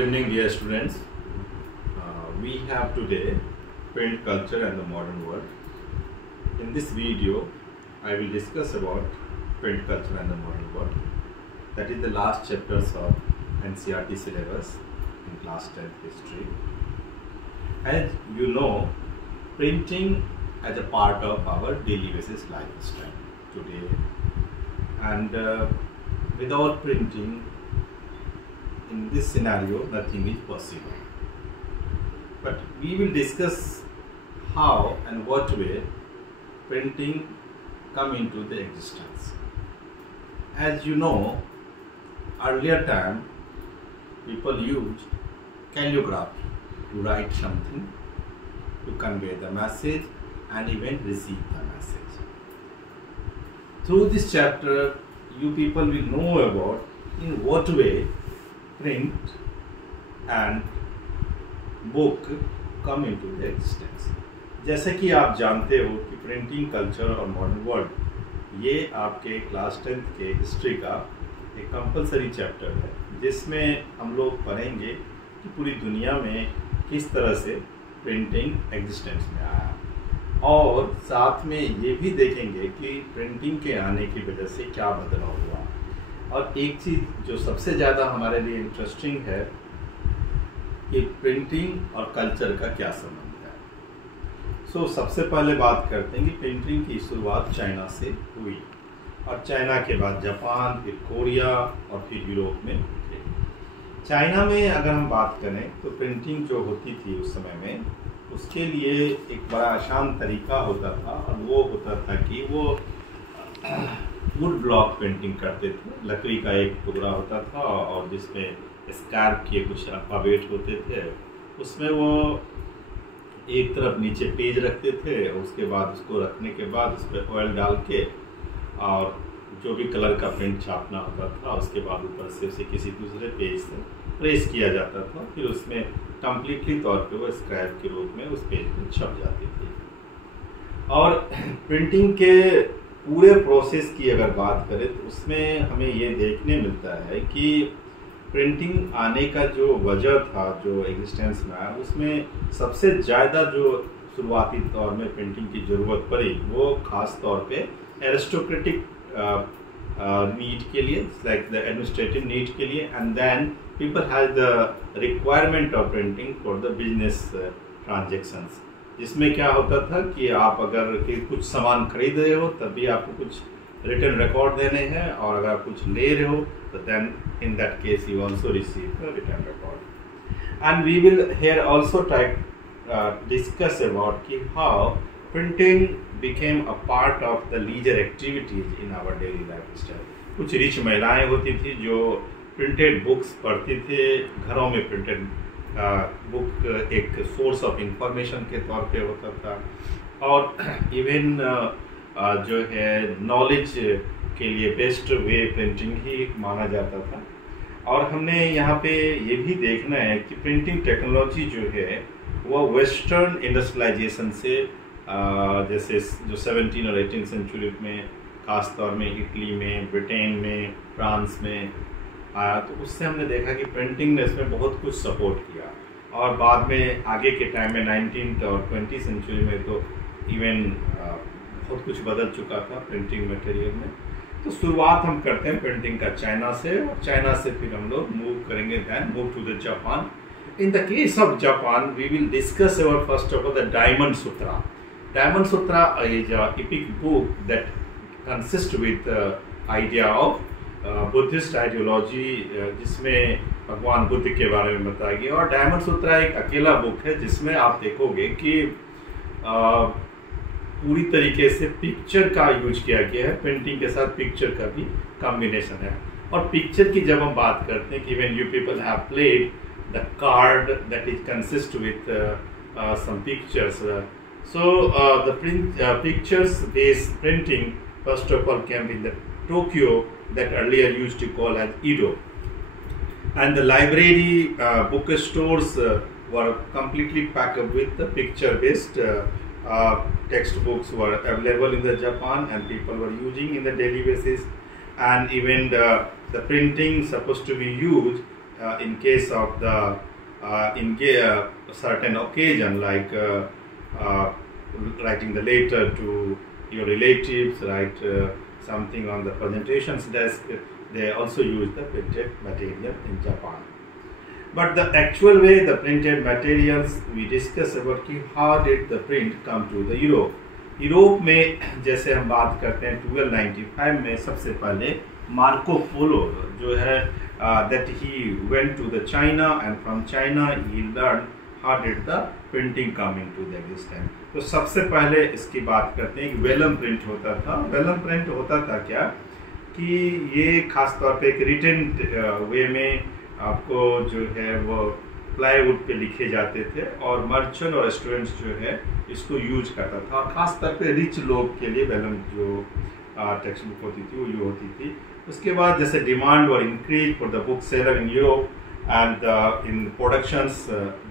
evening, dear students. We have today print culture and the modern world. In this video, I will discuss about print culture and the modern world. That is the last chapters of NCERT syllabus in class 10th history. As you know, printing as a part of our daily basis lifestyle today, and without printing, in this scenario, nothing is possible. But we will discuss how and what way printing come into the existence. As you know, earlier time people used calligraphy to write something, to convey the message and even receive the message. Through this chapter, you people will know about in what way print and book come into the existence. जैसे कि आप जानते हो कि printing culture और modern world ये आपके class 10th के हिस्ट्री का एक कंपलसरी चैप्टर है, जिसमें हम लोग पढ़ेंगे कि पूरी दुनिया में किस तरह से प्रिंटिंग एग्जिस्टेंस में आया, और साथ में ये भी देखेंगे कि प्रिंटिंग के आने की वजह से क्या बदलाव हुआ। और एक चीज़ जो सबसे ज़्यादा हमारे लिए इंटरेस्टिंग है कि प्रिंटिंग और कल्चर का क्या संबंध है। सबसे पहले बात करते हैं कि प्रिंटिंग की शुरुआत चाइना से हुई, और चाइना के बाद जापान, फिर कोरिया और फिर यूरोप में हुई। चाइना में अगर हम बात करें तो प्रिंटिंग जो होती थी उस समय में, उसके लिए एक बड़ा आसान तरीका होता था, और वो होता था कि वो वुड ब्लॉक प्रिंटिंग करते थे। लकड़ी का एक टुकड़ा होता था और जिसमें स्कार्प के कुछ अल्फाबेट होते थे, उसमें वो एक तरफ नीचे पेज रखते थे, उसके बाद उसको रखने के बाद उस पर ऑयल डाल के और जो भी कलर का प्रिंट छापना होता था, उसके बाद ऊपर से उसे किसी दूसरे पेज से प्रेस किया जाता था, फिर उसमें कम्प्लीटली तौर पे वो स्क्रैप के रूप में उस पेज पर छप जाती थी। और प्रिंटिंग के पूरे प्रोसेस की अगर बात करें तो उसमें हमें ये देखने मिलता है कि प्रिंटिंग आने का जो वजह था, जो एग्जिस्टेंस में आया, उसमें सबसे ज़्यादा जो शुरुआती तौर में प्रिंटिंग की ज़रूरत पड़ी वो ख़ास तौर पे एरिस्टोक्रेटिक नीड के लिए, लाइक द एडमिनिस्ट्रेटिव नीड के लिए, and then people has the requirement of printing for the business transactions, जिसमें क्या होता था कि आप अगर कुछ सामान खरीद रहे हो तब भी आपको कुछ रिटर्न रिकॉर्ड देने हैं, और अगर आप कुछ ले रहे हो तो then in that case you also receive the return record. And we will here also try discuss about कि how printing became a part of the leisure activities in our daily lifestyle. कुछ rich महिलाएं होती थी जो printed books पढ़ती थे, घरों में प्रिंटेड बुक एक सोर्स ऑफ इंफॉर्मेशन के तौर पे होता था, और इवन जो है नॉलेज के लिए बेस्ट वे प्रिंटिंग ही माना जाता था। और हमने यहाँ पे ये भी देखना है कि प्रिंटिंग टेक्नोलॉजी जो है वो वेस्टर्न इंडस्ट्रियलाइजेशन से जैसे जो 17 और 18 सेंचुरी में खास तौर में इटली में, ब्रिटेन में, फ्रांस में आया, तो उससे हमने देखा कि प्रिंटिंग ने इसमें बहुत कुछ सपोर्ट किया। और बाद में आगे के टाइम में 19th और 20th सेंचुरी में तो इवन बहुत कुछ बदल चुका था प्रिंटिंग मटेरियल में। तो शुरुआत हम करते हैं प्रिंटिंग का चाइना से, और चाइना से फिर हम लोग मूव करेंगे, then move to the Japan. In the case of Japan we will discuss about first of all the Diamond Sutra. Diamond Sutra is a epic book that consist with idea of Buddhist ideology, जिसमें भगवान बुद्ध के बारे में बताया गया। और diamond सूत्रा एक अकेला बुक है जिसमें आप देखोगे कि पूरी तरीके से पिक्चर का यूज किया गया है, प्रिंटिंग के साथ पिक्चर का भी कॉम्बिनेशन है। और पिक्चर की जब हम बात करते हैं कि when you people have played the card that is consist with some pictures, so the pictures based printing first of all came in the Tokyo, that earlier used to call as Edo, and the library bookstores were completely packed up with the picture-based textbooks were available in the Japan, and people were using in the daily basis, and even the printing supposed to be used in case of the certain occasion, like writing the letter to your relatives, write something on the presentations desk, they also use the printed material in Japan. But the actual way the printed materials, we discuss about कि how did the print come to the Europe. Europe में जैसे हम बात करते हैं 1295 में सबसे पहले मार्को पोलो जो है that he went to the China, and from China he learned how did the printing come into the existence. तो सबसे पहले इसकी बात करते हैं कि वेलम प्रिंट होता था. वेलम प्रिंट होता था क्या कि ये खास तौर पे एक रिटन वे में आपको जो है वो प्लाईवुड पे लिखे जाते थे और मर्चेंट और स्टूडेंट्स जो है इसको यूज करता था. खास तौर पे रिच लोग के लिए वेलम जो टेक्स्ट बुक होती थी वो ये होती थी. उसके बाद जैसे डिमांड और increase for the book seller in Europe and in productions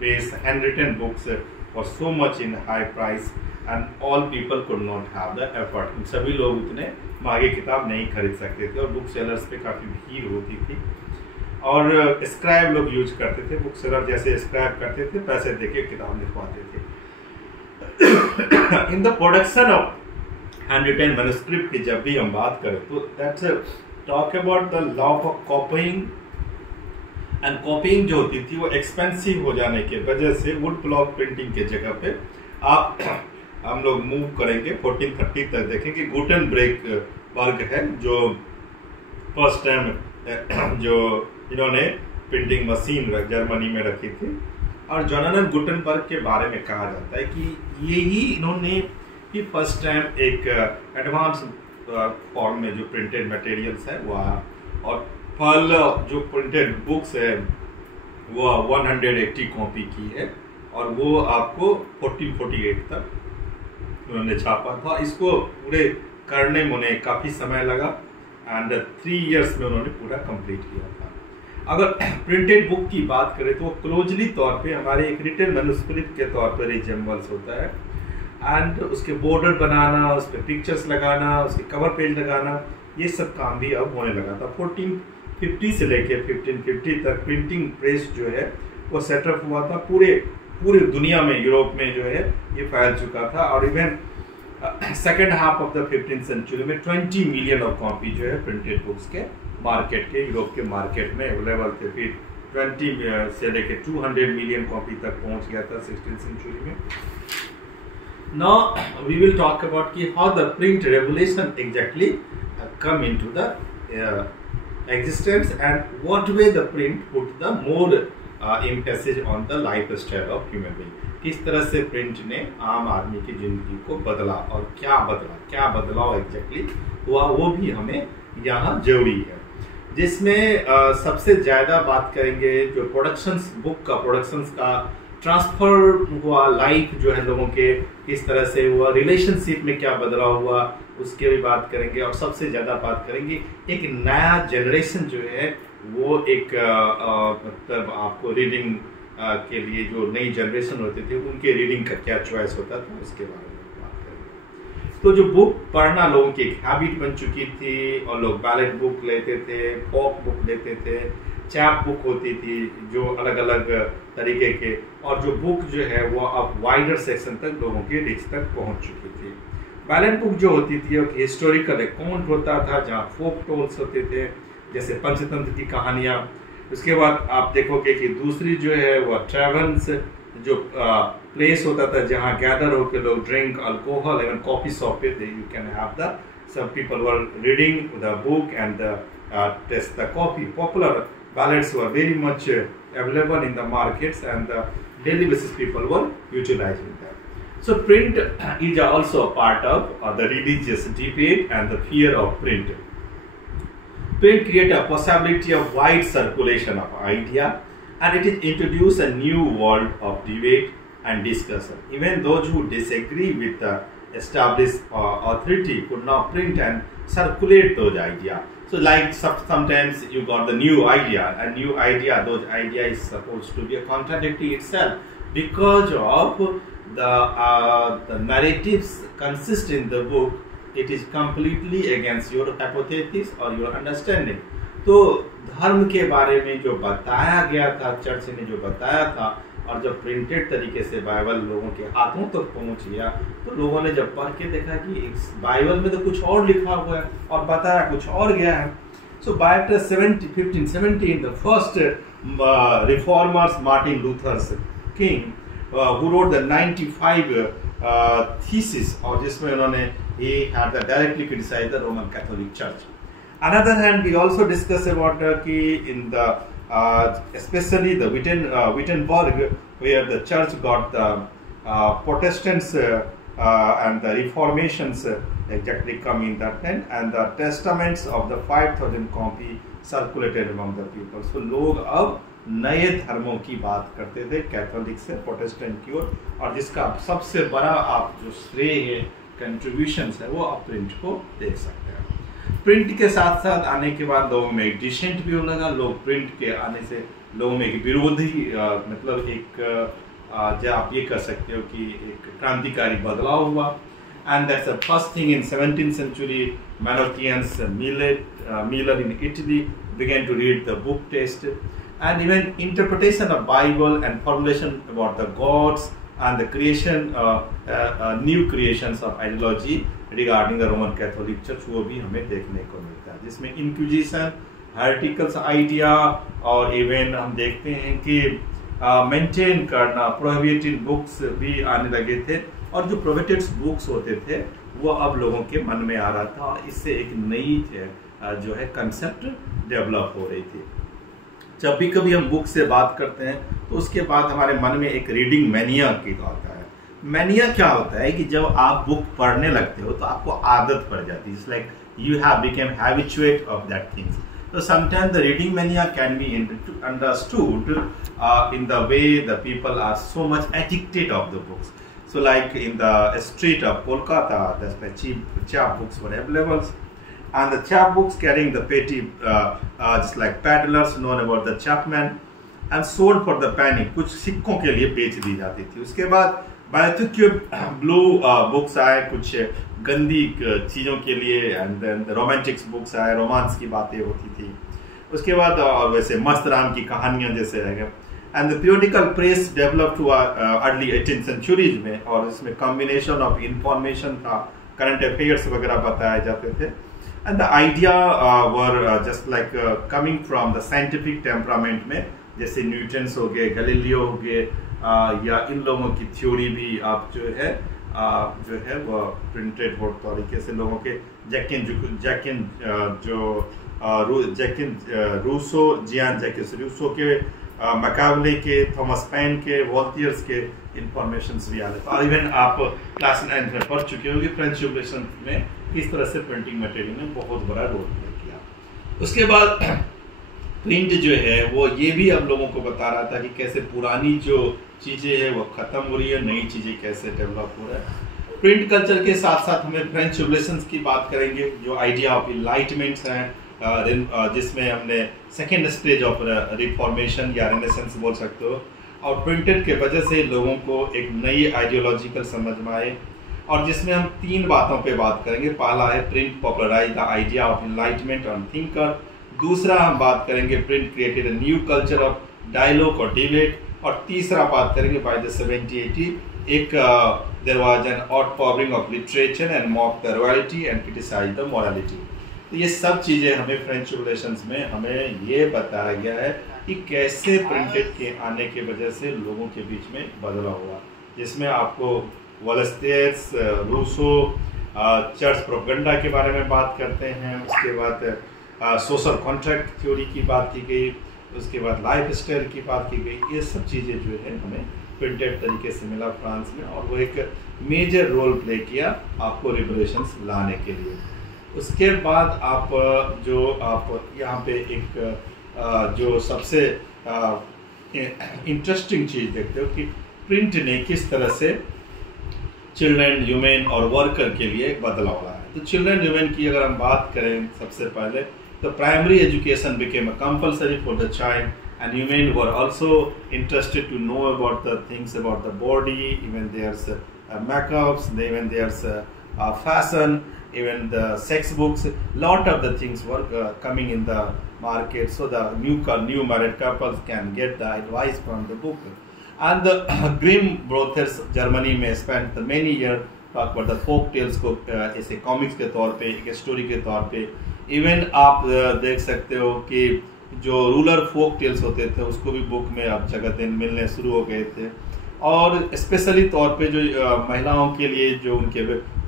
based hand written books for so much in high price and all people could not have the effort. सभी लोग उतने महंगे किताब नहीं खरीद सकते थे और बुक सेलर्स पे काफ़ी भीड़ होती थी और स्क्रैब लोग यूज करते थे. बुक सेलर जैसे स्क्रैब करते थे, पैसे देके किताब लिखवाते थे. In the production of hand written manuscript की जब भी हम बात करें तो that's talk about the law of copying. And copying जो होती थी वो एक्सपेंसिव हो जाने की वजह से वुड ब्लॉक प्रिंटिंग के जगह पे आप हम लोग मूव करेंगे 1430 तक. देखेंगे गुटेनबर्ग वर्ग है जो फर्स्ट टाइम जो इन्होंने प्रिंटिंग मशीन जर्मनी में रखी थी. और जोनाथन गुटेनबर्ग के बारे में कहा जाता है कि यही इन्होंने ही फर्स्ट टाइम एक एडवांस फॉर्म में जो प्रिंटेड मटेरियल्स है वो आया. और पहला जो प्रिंटेड बुक्स है वो 180 कॉपी की है और वो आपको 1448 तक उन्होंने छापा था. इसको पूरे करने में उन्हें काफ़ी समय लगा एंड 3 इयर्स में उन्होंने पूरा कंप्लीट किया था. अगर प्रिंटेड बुक की बात करें तो क्लोजली तौर पे हमारे एक रिटन मैन्युस्क्रिप्ट के तौर पर रिजेम्बल्स होता है एंड उसके बॉर्डर बनाना, उस पर पिक्चर्स लगाना, उसके कवर पेज लगाना, ये सब काम भी अब होने लगा था. 1450 से लेके 1550 तक प्रिंटिंग प्रेस जो है वो सेटअप हुआ था. पूरे दुनिया में, यूरोप में जो है ये फैल चुका था. और even second half of the 15th century में 20 मिलियन ऑफ कॉपी जो है प्रिंटेड बुक्स के मार्केट के, यूरोप के मार्केट में अवेलेबल थे. फिर 20 से लेके 200 मिलियन कॉपी तक पहुंच गया था 16th सेंचुरी में. Now we will talk about कि how the print revolution exactly come into the existence and what way the print put the more emphasis on the lifestyle of human being. किस तरह से print ने आम आदमी की जिंदगी को बदला और क्या बदलाव एग्जैक्टली हुआ वो भी हमें यहाँ जरूरी है. जिसमें सबसे ज्यादा बात करेंगे जो प्रोडक्शंस का ट्रांसफर हुआ, लाइफ जो है लोगों के किस तरह से हुआ, रिलेशनशिप में क्या बदलाव हुआ उसके भी बात करेंगे. और सबसे ज्यादा बात करेंगे एक नया जनरेशन जो है वो एक मतलब आपको रीडिंग के लिए जो नई जनरेशन होते थे उनके रीडिंग का क्या चॉइस होता था उसके बारे में बात करेंगे. तो जो बुक पढ़ना लोगों की एक हैबिट बन चुकी थी और लोग बैलेट बुक लेते थे, पॉप बुक लेते थे, चैप बुक होती थी जो अलग अलग तरीके के. और जो बुक जो है वो अब वाइडर सेक्शन तक लोगों की रिच तक पहुंच चुकी थी. बैलेट बुक जो होती थी एक हिस्टोरिकल अकाउंट होता था जहाँ फोक टोल्स होते थे जैसे पंचतंत्र की कहानियाँ. उसके बाद आप देखोगे कि दूसरी जो है वो ट्रेवल्स जो प्लेस होता था जहाँ गैदर होकर लोग ड्रिंक अल्कोहल एवं कॉफी शॉप पे you can have the some people were reading the book and taste the coffee. Popular ballads were very much available in the markets and the daily basis people were utilizing them. So print is also a part of the religious debate and the fear of print. Print create a possibility of wide circulation of idea and it is introduce a new world of debate and discussion. Even those who disagree with the established authority could now print and circulate those ideas. So like sometimes you got the new idea, those idea is supposed to be a contradictory itself because of the narratives consist in the book. It is completely against your hypothesis or your understanding. तो धर्म के बारे में जो बताया गया था, church ने जो बताया था, और जब प्रिंटेड तरीके से बाइबल लोगों के हाथों तक पहुंच गया तो लोगों ने जब पढ़ के देखा कि इस बाइबल में तो कुछ और लिखा हुआ है और बताया कुछ और गया है. So by 1517, the first reformers, Martin Luther's king, who wrote the 95 thesis, और जिसमें उन्होंने he had directly criticized the Roman Catholic Church. Another hand, we also discuss about in the especially the Wittenberg, where the church got the Protestants and the Reformations exactly come in that time, and the testaments of the 5,000 copy circulated among the people. So लोग अब नए धर्मों की बात करते थे, Catholic से Protestant की ओर, और जिसका सबसे बड़ा आप जो श्रेय है, कंट्रीब्यूशंस है, वो आप प्रिंट को देख सकते हैं. प्रिंट के साथ साथ आने के बाद लोगों में एक डिसेंट भी होने लगा. लोग प्रिंट के आने से लोगों में एक विरोधी मतलब एक जो आप ये कर सकते हो कि एक क्रांतिकारी बदलाव हुआ. And that's the first thing in 17th century. Menochians, Miller in Italy began to read the book text, and even interpretation of Bible and formulation about the gods and the creation, new creations of ideology regarding the Roman Catholic Church, वो भी हमें देखने को मिलता है, जिसमें inquisition, हेरेटिकल्स idea, और even हम देखते हैं कि मेंटेन करना प्रोहिबिटेड बुक्स भी आने लगे थे, और जो प्रोहिबिटेड बुक्स होते थे वो अब लोगों के मन में आ रहा था, और इससे एक नई जो है कंसेप्ट डेवलप हो रही थी. जब भी कभी हम बुक से बात करते हैं तो उसके बाद हमारे मन में एक रीडिंग मैनिया की आता है. मैनिया क्या होता है कि जब आप बुक पढ़ने लगते हो तो आपको आदत पड़ जाती है. It's like you have become habituated of that things. So sometimes the reading mania can be understood in the way the people are so much addicted of the books. So like in the street of Kolkata, the cheap chap books were available, and the chap books carrying the petty, just like peddlers known about the chapman, and sold for the penny. कुछ सिक्कों के लिए बेच दी जाती थी. उसके बाद blue books आए कुछ गंदी चीज़ों के लिए, एंड देन रोमांटिक्स बुक्स आए, रोमांस की बातें होती थी. उसके बाद वैसे मस्त राम की कहानियां जैसे है. And the periodical press develop too early 18th century में, और इसमें कॉम्बिनेशन ऑफ इंफॉर्मेशन था, करंट अफेयर्स वगैरह बताए जाते थे. And the idea were just like coming from the scientific temperament में, जैसे न्यूटन्स हो गए, गैलीलियो हो गए, या इन लोगों की थ्योरी भी आप जो है वो प्रिंटेड हो तरीके से लोगों के रूसो, जियान जैकिस रूसो के मकाबले के, थॉमस पेन के, वॉल्टियर्स के इंफॉर्मेशंस भी आते. और इवन आप क्लास 9 में पढ़ चुके होंगे फ्रेंच रेवोल्यूशन में किस तरह से प्रिंटिंग मटेरियल में बहुत बड़ा रोल प्ले किया. उसके बाद प्रिंट जो है वो ये भी हम लोगों को बता रहा था कि कैसे पुरानी जो चीज़ें हैं वो ख़त्म हो रही है, नई चीज़ें कैसे डेवलप हो रहा है. प्रिंट कल्चर के साथ साथ हमें फ्रेंच रेवोल्यूशंस की बात करेंगे, जो आइडिया ऑफ इनलाइटमेंट्स हैं, जिसमें हमने सेकेंड स्टेज ऑफ रिफॉर्मेशन या रेनेसेंस बोल सकते हो, और प्रिंटेड के वजह से लोगों को एक नई आइडियोलॉजिकल समझ में आए, और जिसमें हम 3 बातों पे बात करेंगे. पहला है print popularise the idea of enlightenment on thinker. दूसरा हम बात करेंगे print created a new culture of dialogue और डिबेट. और तीसरा बात करेंगे बाय द 1780 एक there was an outpouring of literature and mock the royalty and criticise the morality. तो ये सब चीज़ें हमें फ्रेंच रेवोल्यूशंस में हमें ये बताया गया है कि कैसे प्रिंटेड के आने के वजह से लोगों के बीच में बदलाव हुआ, जिसमें आपको वॉलस्टेयर्स, रूसो, चर्च प्रोपेगेंडा के बारे में बात करते हैं. उसके बाद सोशल कॉन्ट्रैक्ट थ्योरी की बात की गई. उसके बाद लाइफ स्टाइल की बात की गई. ये सब चीज़ें जो है हमें प्रिंटेड तरीके से मिला फ्रांस में, और वो एक मेजर रोल प्ले किया आपको रिवोल्यूशंस लाने के लिए. उसके बाद आप यहाँ पे एक जो सबसे इंटरेस्टिंग चीज़ देखते हो कि प्रिंट ने किस तरह से चिल्ड्रन, ह्यूमन और वर्कर के लिए एक बदलाव लाया. तो चिल्ड्रन ह्यूमन की अगर हम बात करें सबसे पहले, तो primary education became a compulsory for the child, and women were also interested to know about the things about the body, even there's makeups, even there's fashion, even the sex books, lot of the things were coming in the market, so the new married couples can get the advice from the book. And the Grimm brothers Germany में spent many years talk about the folk tales को ऐसे comics के तौर पे, एक story के तौर पे. इवन आप देख सकते हो कि जो रूरल फोक टेल्स होते थे उसको भी बुक में अब जगह मिलने शुरू हो गए थे. और स्पेशली तौर पे जो महिलाओं के लिए, जो उनके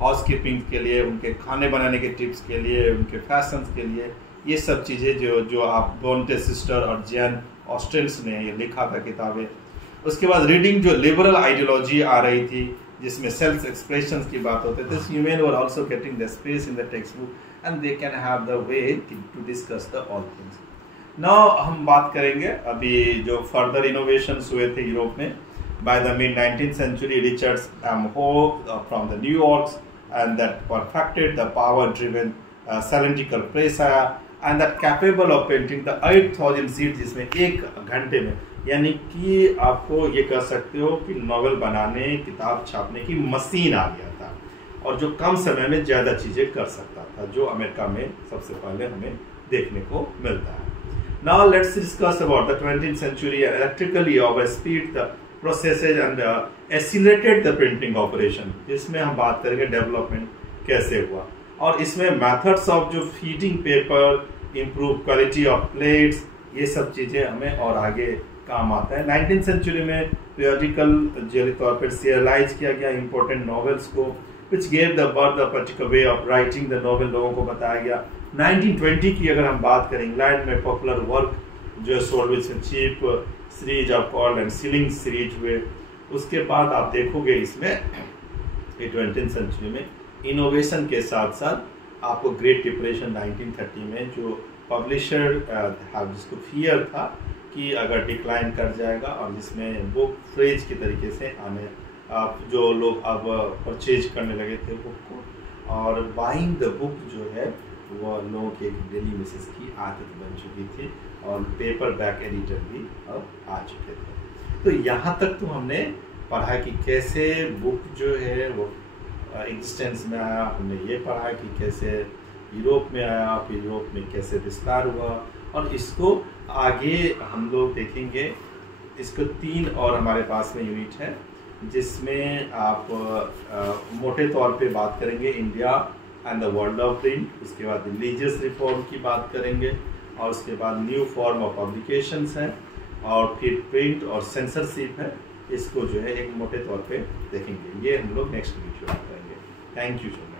हाउस कीपिंग के लिए, उनके खाने बनाने के टिप्स के लिए, उनके फैशंस के लिए, ये सब चीज़ें जो आप ब्रोंटे सिस्टर और जैन ऑस्टेंस ने ये लिखा था किताबें. उसके बाद रीडिंग जो लिबरल आइडियोलॉजी आ रही थी जिसमें सेल्फ एक्सप्रेशन की बात होते थे, human were also getting the space in the text book and they can have the way to discuss the all things. Now हम बात करेंगे अभी जो फर्दर इनोवेशंस हुए थे यूरोप में. By the mid-19th century, Richard M. Howe from the New York and that perfected the power-driven cylindrical press and that capable of printing the 8,000 sheets, जिसमें एक घंटे में, यानी कि आपको ये कह सकते हो कि नॉवेल बनाने, किताब छापने की मशीन आ गया था और जो कम समय में ज़्यादा चीज़ें कर सकता था, जो अमेरिका में सबसे पहले हमें देखने को मिलता है. Now let's discuss about the 20th century electrically overspeed the processes and accelerated the printing operation, जिसमें हम बात करेंगे डेवलपमेंट कैसे हुआ. और इसमें मेथड्स ऑफ जो feeding paper, improve quality of plates, ये सब चीज़ें हमें और आगे काम आता है. 19th सेंचुरी में पीरियडिकल के तौर पर सीरियलाइज किया गया इंपॉर्टेंट नॉवेल्स को, which gave the birth the particular way of writing the novel, लोगों को बताया गया. 1920 की अगर हम बात करें, इंग्लैंड में पॉपुलर वर्क जो सोल्विच cheap series of called and selling series हुए. उसके बाद आप देखोगे इसमें 20th सेंचुरी में इनोवेशन के साथ साथ आपको ग्रेट डिप्रेशन 1930 में जो पब्लिशर जिसको फियर था कि अगर डिक्लाइन कर जाएगा, और जिसमें बुक फ्रेज के तरीके से आने जो लोग अब परचेज करने लगे थे बुक को, और बाइंग द बुक जो है वो लोगों की एक डेली बेसिस की आदत बन चुकी थी और पेपर बैक एडिटर भी अब आ चुके थे. तो यहाँ तक तो हमने पढ़ा कि कैसे बुक जो है वो एग्जिस्टेंस में आया. हमने ये पढ़ा कि कैसे यूरोप में आया, फिर यूरोप में कैसे विस्तार हुआ, और इसको आगे हम लोग देखेंगे. इसको 3 और हमारे पास में यूनिट है जिसमें आप मोटे तौर पे बात करेंगे India and the world of print. उसके बाद रिलीजियस रिफॉर्म की बात करेंगे, और उसके बाद न्यू फॉर्म ऑफ पब्लिकेशंस हैं, और फिर प्रिंट और सेंसरशिप है. इसको जो है एक मोटे तौर पे देखेंगे. ये हम लोग नेक्स्ट वीडियो में करेंगे. Thank you so much.